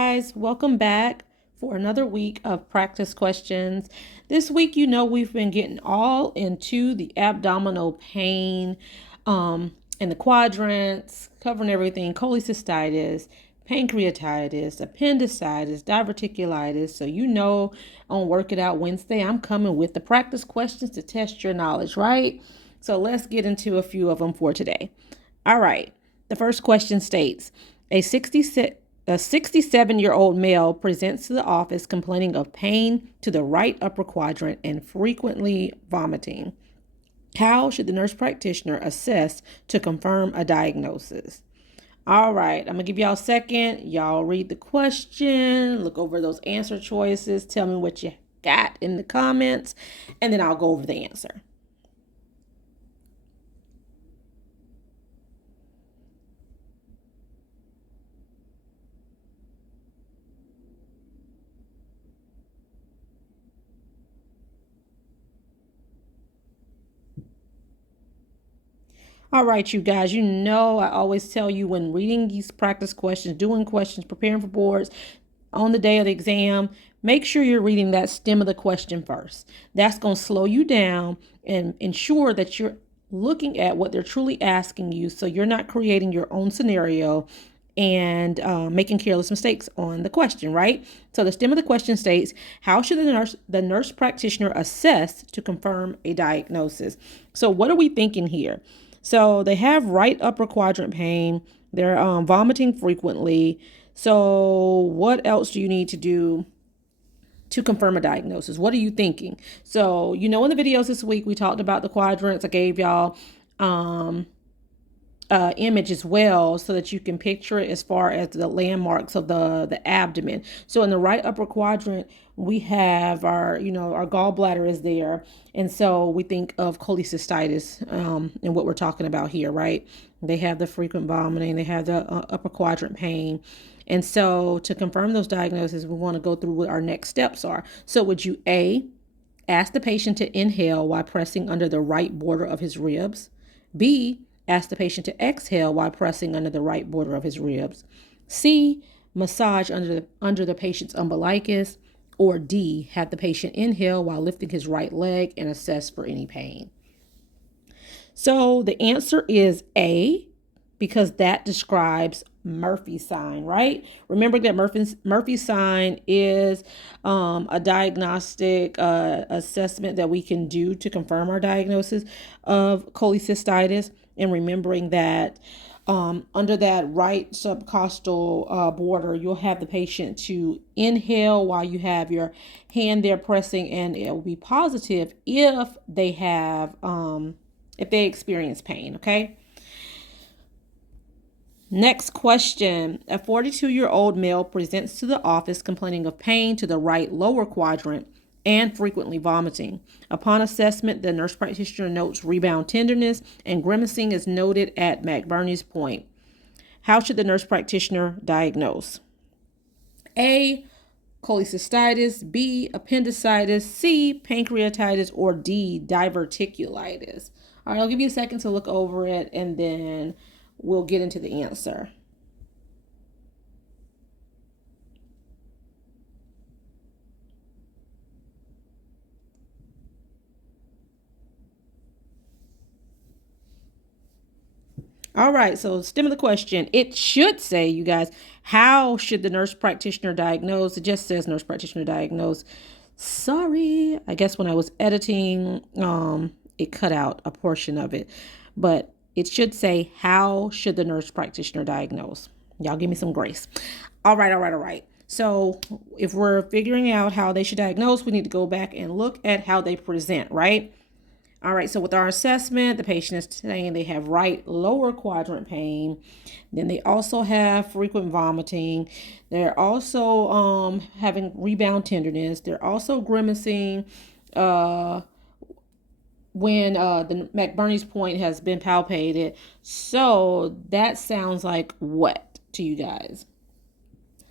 Guys, welcome back for another week of practice questions. This week, we've been getting all into the abdominal pain and the quadrants, covering everything: cholecystitis, pancreatitis, appendicitis, diverticulitis. So on Work It Out Wednesday, I'm coming with the practice questions to test your knowledge, right? So let's get into a few of them for today. All right. The first question states, a 67-year-old male presents to the office complaining of pain to the right upper quadrant and frequently vomiting. How should the nurse practitioner assess to confirm a diagnosis? All right, I'm going to give y'all a second. Y'all read the question, look over those answer choices, tell me what you got in the comments, and then I'll go over the answer. All right, you guys, I always tell you when reading these practice questions, doing questions, preparing for boards on the day of the exam, make sure you're reading that stem of the question first. That's going to slow you down and ensure that you're looking at what they're truly asking you, so you're not creating your own scenario and making careless mistakes on the question, right? So the stem of the question states, how should the nurse practitioner assess to confirm a diagnosis? So what are we thinking here? So they have right upper quadrant pain. They're vomiting frequently. So what else do you need to do to confirm a diagnosis? What are you thinking? So, in the videos this week, we talked about the quadrants. I gave y'all image as well, so that you can picture it as far as the landmarks of the abdomen. So in the right upper quadrant, we have our gallbladder is there, and so we think of cholecystitis and what we're talking about here, right? They have the frequent vomiting, they have the upper quadrant pain. And so to confirm those diagnoses, we want to go through what our next steps are. So would you ask the patient to inhale while pressing under the right border of his ribs? B, ask the patient to exhale while pressing under the right border of his ribs. C, massage under the patient's umbilicus. Or D, have the patient inhale while lifting his right leg and assess for any pain. So the answer is A, because that describes Murphy's sign, right? Remember that Murphy's sign is a diagnostic assessment that we can do to confirm our diagnosis of cholecystitis. And remembering that under that right subcostal border, you'll have the patient to inhale while you have your hand there pressing, and it will be positive if they have if they experience pain. Okay. Next question. A 42-year-old male presents to the office complaining of pain to the right lower quadrant and frequently vomiting. Upon assessment, the nurse practitioner notes rebound tenderness, and grimacing is noted at McBurney's point. How should the nurse practitioner diagnose? A, cholecystitis. B, appendicitis. C, pancreatitis. Or D, diverticulitis. All right, I'll give you a second to look over it, and then we'll get into the answer. All right, so stem of the question, it should say, you guys, how should the nurse practitioner diagnose? It just says nurse practitioner diagnose. Sorry, I guess when I was editing, it cut out a portion of it, but it should say, how should the nurse practitioner diagnose? Y'all give me some grace. All right. So if we're figuring out how they should diagnose, we need to go back and look at how they present, right? All right, so with our assessment, the patient is saying they have right lower quadrant pain. Then they also have frequent vomiting. They're also having rebound tenderness. They're also grimacing when the McBurney's point has been palpated. So that sounds like what to you guys?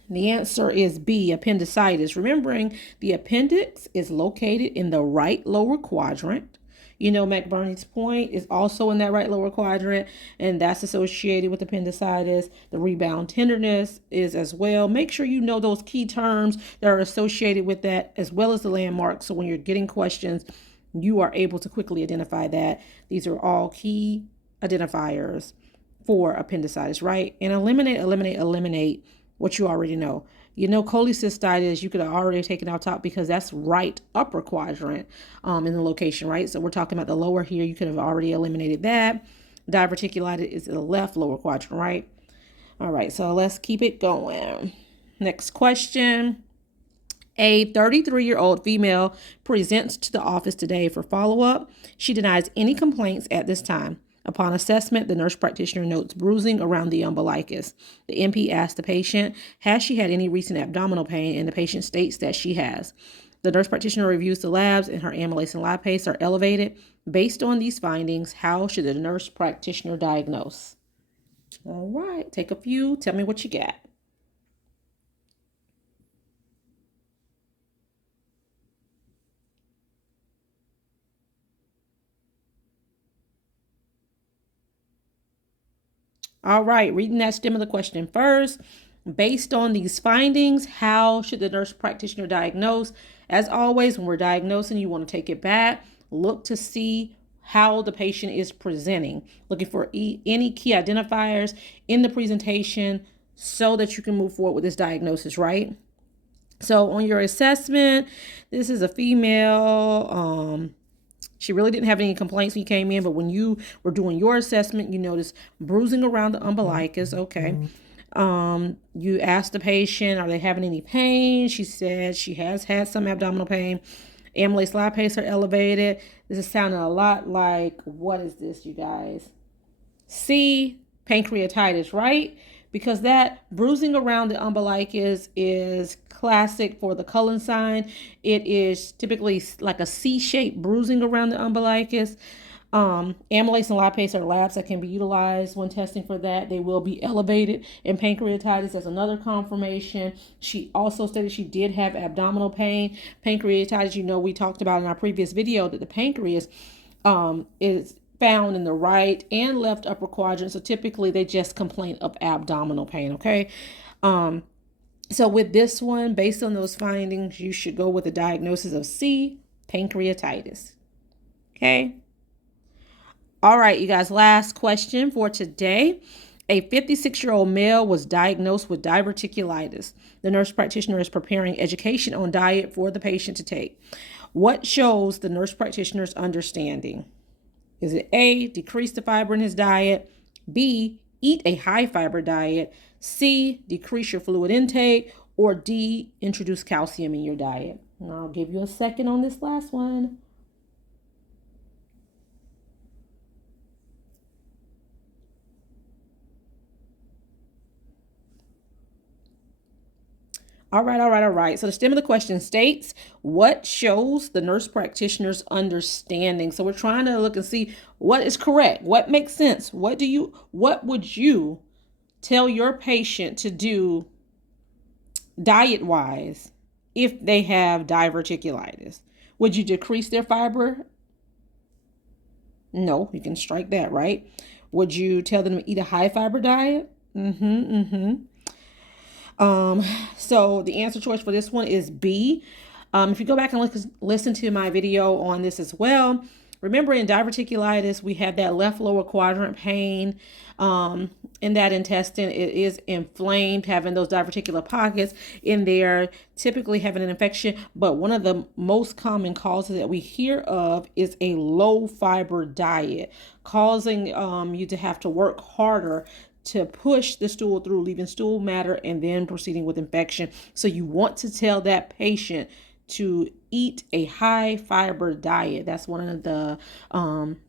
The answer is B, appendicitis. Remembering the appendix is located in the right lower quadrant. You know, McBurney's point is also in that right lower quadrant, and that's associated with appendicitis. The rebound tenderness is as well. Make sure you know those key terms that are associated with that, as well as the landmarks. So when you're getting questions, you are able to quickly identify that. These are all key identifiers for appendicitis, right? And eliminate what you already know. You know, cholecystitis, you could have already taken out top because that's right upper quadrant in the location, right? So we're talking about the lower here. You could have already eliminated that. Diverticulitis is the left lower quadrant, right? All right, so let's keep it going. Next question. A 33-year-old female presents to the office today for follow-up. She denies any complaints at this time. Upon assessment, the nurse practitioner notes bruising around the umbilicus. The NP asks the patient, has she had any recent abdominal pain? And the patient states that she has. The nurse practitioner reviews the labs and her amylase and lipase are elevated. Based on these findings, how should the nurse practitioner diagnose? All right, take a few. Tell me what you got. All right, reading that stem of the question first. Based on these findings, how should the nurse practitioner diagnose? As always, when we're diagnosing, you want to take it back, look to see how the patient is presenting, looking for any key identifiers in the presentation so that you can move forward with this diagnosis, right? So on your assessment, this is a female. She really didn't have any complaints when you came in, but when you were doing your assessment, you noticed bruising around the umbilicus. Okay. You asked the patient, are they having any pain? She said she has had some abdominal pain. Amylase lipase are elevated. This is sounding a lot like, what is this, you guys? C, pancreatitis, right? Because that bruising around the umbilicus is classic for the Cullen sign. It is typically like a C-shaped bruising around the umbilicus. Amylase and lipase are labs that can be utilized when testing for that. They will be elevated. And pancreatitis as another confirmation. She also stated she did have abdominal pain. Pancreatitis, you know, we talked about in our previous video that the pancreas is found in the right and left upper quadrant. So typically they just complain of abdominal pain, okay? So with this one, based on those findings, you should go with a diagnosis of C, pancreatitis. Okay? All right, you guys, last question for today. A 56-year-old male was diagnosed with diverticulitis. The nurse practitioner is preparing education on diet for the patient to take. What shows the nurse practitioner's understanding? Is it A, decrease the fiber in his diet, B, eat a high fiber diet, C, decrease your fluid intake, or D, introduce calcium in your diet? And I'll give you a second on this last one. All right. So the stem of the question states, what shows the nurse practitioner's understanding? So we're trying to look and see what is correct, what makes sense. What would you tell your patient to do diet-wise if they have diverticulitis? Would you decrease their fiber? No, you can strike that, right? Would you tell them to eat a high fiber diet? So the answer choice for this one is B. If you go back and listen to my video on this as well, remember in diverticulitis, we have that left lower quadrant pain in that intestine. It is inflamed, having those diverticular pockets in there, typically having an infection. But one of the most common causes that we hear of is a low fiber diet, causing you to have to work harder to push the stool through, leaving stool matter and then proceeding with infection. So you want to tell that patient to eat a high fiber diet. That's one of the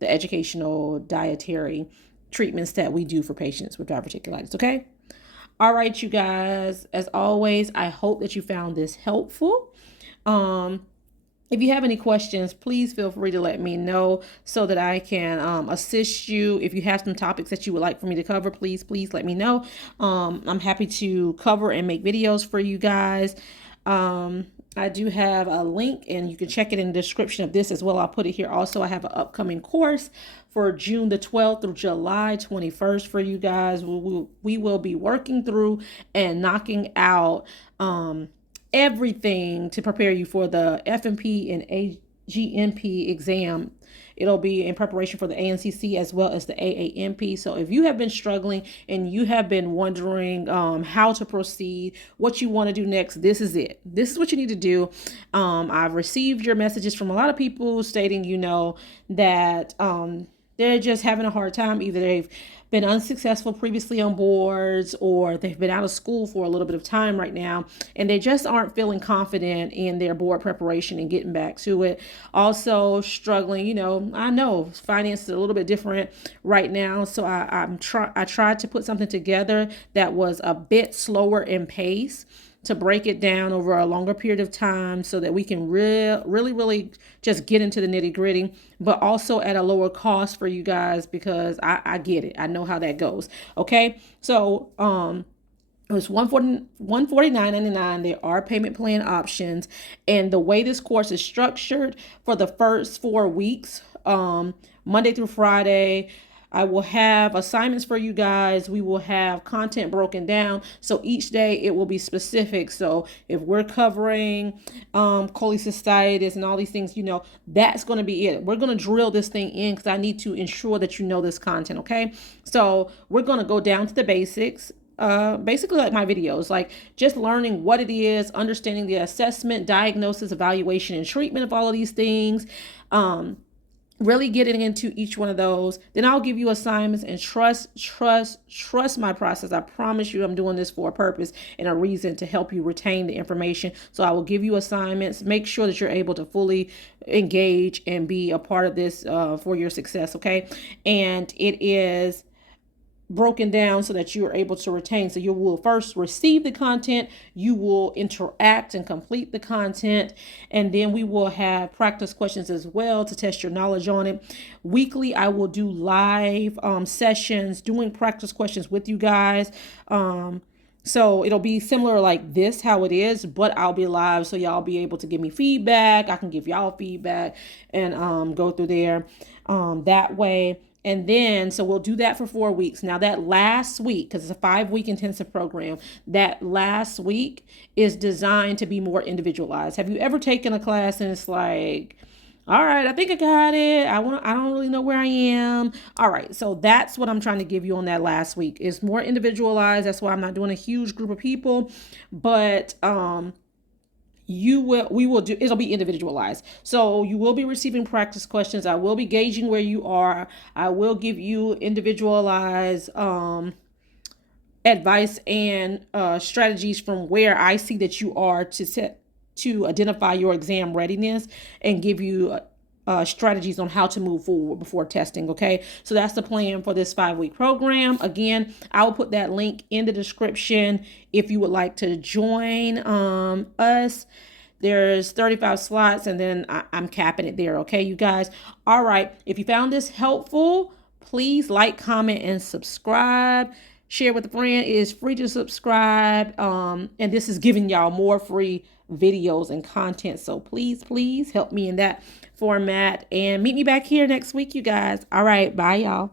educational dietary treatments that we do for patients with diverticulitis. Okay. All right, you guys, as always, I hope that you found this helpful. If you have any questions, please feel free to let me know so that I can assist you. If you have some topics that you would like for me to cover, please let me know. I'm happy to cover and make videos for you guys. I do have a link, and you can check it in the description of this as well. I'll put it here. Also, I have an upcoming course for June the 12th through July 21st for you guys. We will be working through and knocking out everything to prepare you for the FNP and AGNP exam. It'll be in preparation for the ANCC as well as the AANP. So if you have been struggling and you have been wondering how to proceed, what you want to do next, this is it. This is what you need to do. I've received your messages from a lot of people stating, that they're just having a hard time. Either they've been unsuccessful previously on boards, or they've been out of school for a little bit of time right now, and they just aren't feeling confident in their board preparation and getting back to it. Also struggling, I know finance is a little bit different right now, so I tried to put something together that was a bit slower in pace, to break it down over a longer period of time so that we can really just get into the nitty gritty, but also at a lower cost for you guys, because I get it. I know how that goes. Okay. So, it was $149.99. There are payment plan options. And the way this course is structured for the first 4 weeks, Monday through Friday, I will have assignments for you guys. We will have content broken down. So each day it will be specific. So if we're covering cholecystitis and all these things, that's going to be it. We're going to drill this thing in, because I need to ensure that you know this content. Okay. So we're going to go down to the basics. Basically like my videos, like just learning what it is, understanding the assessment, diagnosis, evaluation, and treatment of all of these things. Really getting into each one of those. Then I'll give you assignments, and trust my process. I promise you I'm doing this for a purpose and a reason, to help you retain the information. So I will give you assignments. Make sure that you're able to fully engage and be a part of this for your success. Okay. And it is broken down so that you are able to retain. So you will first receive the content, you will interact and complete the content, and then we will have practice questions as well to test your knowledge on it. Weekly, I will do live sessions doing practice questions with you guys. So it'll be similar like this, how it is, but I'll be live, so y'all be able to give me feedback. I can give y'all feedback and go through there that way. And then, so we'll do that for 4 weeks. Now that last week, because it's a 5-week intensive program, that last week is designed to be more individualized. Have you ever taken a class and it's like, all right, I think I got it. I don't really know where I am. All right. So that's what I'm trying to give you on that last week. It's more individualized. That's why I'm not doing a huge group of people, but, it'll be individualized. So you will be receiving practice questions. I will be gauging where you are. I will give you individualized advice and strategies from where I see that you are, to identify your exam readiness, and give you strategies on how to move forward before testing. Okay. So that's the plan for this 5-week program. Again, I will put that link in the description if you would like to join us. There's 35 slots, and then I'm capping it there. Okay, you guys. All right. If you found this helpful, please like, comment, and subscribe. Share with a friend. It is free to subscribe. And this is giving y'all more free videos and content. So please help me in that format, and meet me back here next week, you guys. All right. Bye, y'all.